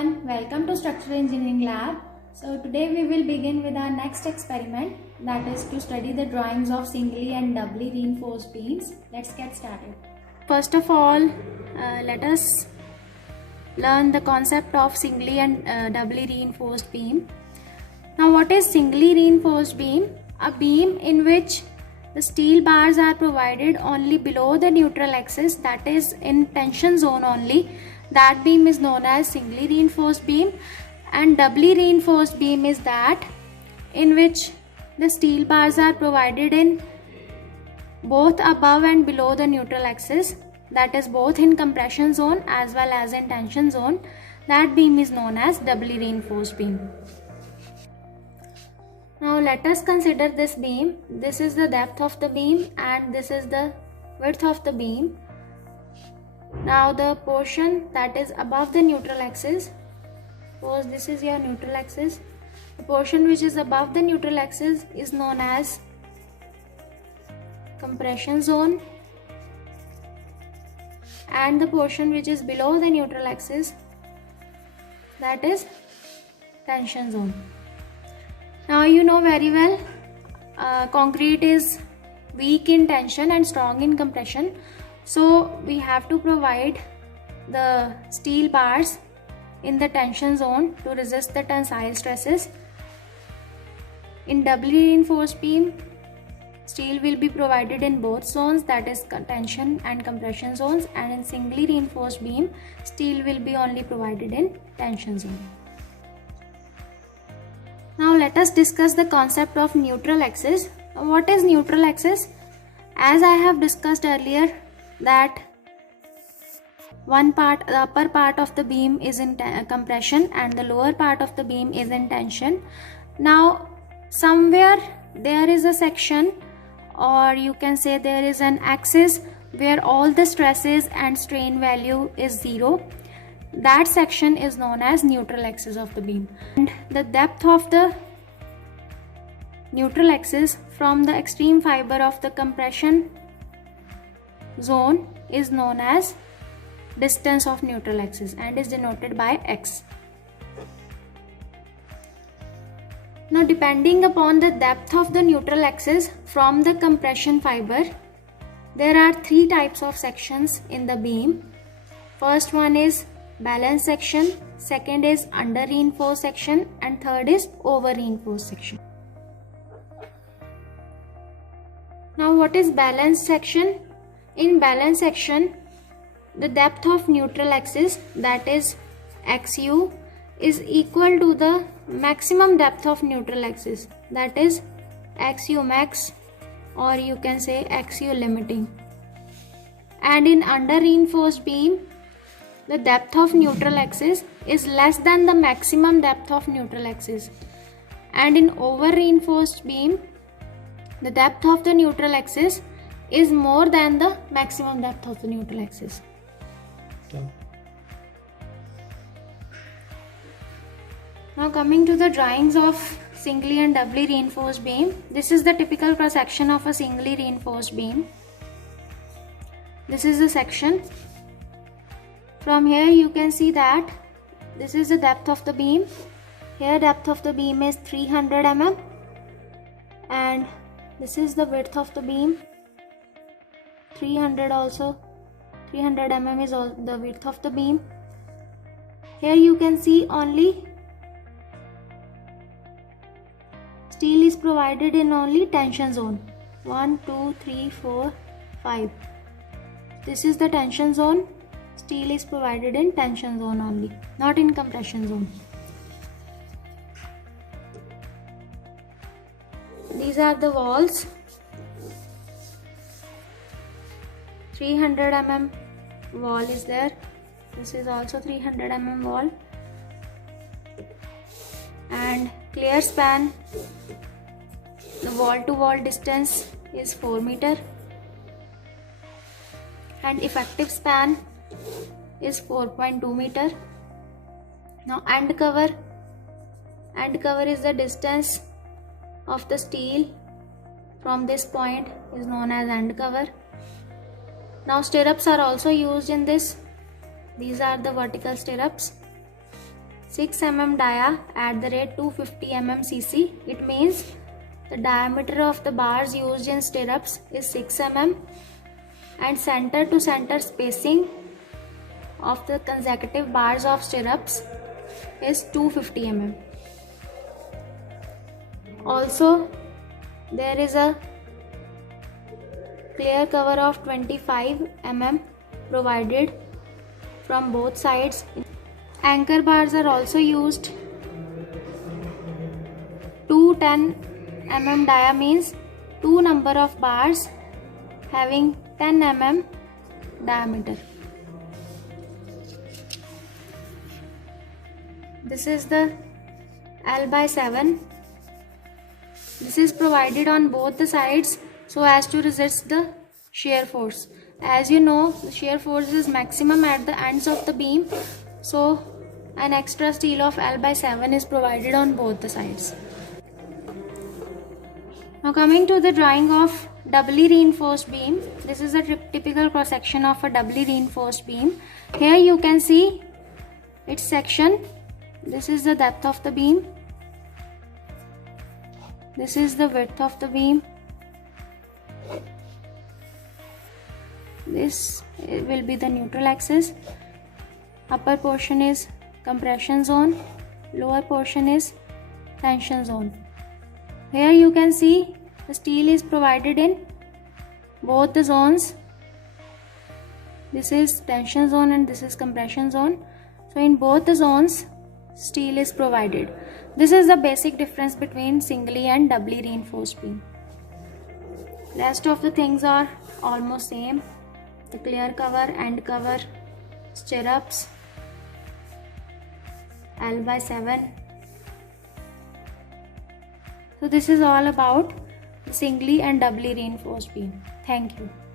everyone, welcome to Structural Engineering Lab. So today we will begin with our next experiment, that is to study the drawings of singly and doubly reinforced beams. Let's get started. First of all, let us learn the concept of singly and doubly reinforced beam. Now what is singly reinforced beam? A beam in which the steel bars are provided only below the neutral axis, that is in tension zone only. That beam is known as singly reinforced beam, and doubly reinforced beam is that in which the steel bars are provided in both above and below the neutral axis, that is both in compression zone as well as in tension zone. That beam is known as doubly reinforced beam. Now let us consider this beam. This is the depth of the beam and this is the width of the beam. Now the portion that is above the neutral axis, suppose this is your neutral axis, the portion which is above the neutral axis is known as compression zone, and the portion which is below the neutral axis, that is tension zone. Now you know very well, concrete is weak in tension and strong in compression. So we have to provide the steel bars in the tension zone to resist the tensile stresses. In doubly reinforced beam, steel will be provided in both zones, that is tension and compression zones, and in singly reinforced beam, steel will be only provided in tension zone. Now let us discuss the concept of neutral axis. What is neutral axis? As I have discussed earlier, that one part, the upper part of the beam is in compression and the lower part of the beam is in tension. Now somewhere there is a section, or you can say there is an axis where all the stresses and strain value is 0. That section is known as neutral axis of the beam, and the depth of the neutral axis from the extreme fiber of the compression zone is known as distance of neutral axis and is denoted by x. Now depending upon the depth of the neutral axis from the compression fiber, there are three types of sections in the beam. First one is balance section, second is under reinforced section, and third is over reinforced section. Now what is balance section? In balance section, the depth of neutral axis, that is XU, is equal to the maximum depth of neutral axis, that is XU max, or you can say XU limiting. And in under reinforced beam, the depth of neutral axis is less than the maximum depth of neutral axis. And in over reinforced beam, the depth of the neutral axis is more than the maximum depth of the neutral axis. Now coming to the drawings of singly and doubly reinforced beam. This is the typical cross section of a singly reinforced beam. This is the section. From here you can see that this is the depth of the beam. Here depth of the beam is 300 mm, and this is the width of the beam, 300 also. 300 mm is the width of the beam. Here you can see only steel is provided in only tension zone. 1, 2, 3, 4, 5. This is the tension zone. Steel is provided in tension zone only, not in compression zone. These are the walls. 300 mm wall is there. This is also 300 mm wall. And clear span, the wall to wall distance is 4 meter. And effective span is 4.2 meter. Now end cover is the distance of the steel from this point is known as end cover. Now stirrups are also used in this. These are the vertical stirrups. 6 mm dia at the rate 250 mm cc. It means the diameter of the bars used in stirrups is 6 mm and center to center spacing of the consecutive bars of stirrups is 250 mm. Also, there is a clear cover of 25 mm provided from both sides. Anchor bars are also used. 210 mm dia means 2 number of bars having 10 mm diameter. This is the L/7. This is provided on both the sides so as to resist the shear force. As you know, the shear force is maximum at the ends of the beam, so an extra steel of L/7 is provided on both the sides. Now coming to the drawing of doubly reinforced beam. This is a typical cross section of a doubly reinforced beam. Here you can see its section. This is the depth of the beam. This is the width of the beam. This will be the neutral axis. Upper portion is compression zone. Lower portion is tension zone. Here you can see the steel is provided in both the zones. This is tension zone and this is compression zone. So in both the zones, steel is provided. This is the basic difference between singly and doubly reinforced beam. Rest of the things are almost same. The clear cover, end cover, stirrups, L/7. So this is all about the singly and doubly reinforced beam. Thank you.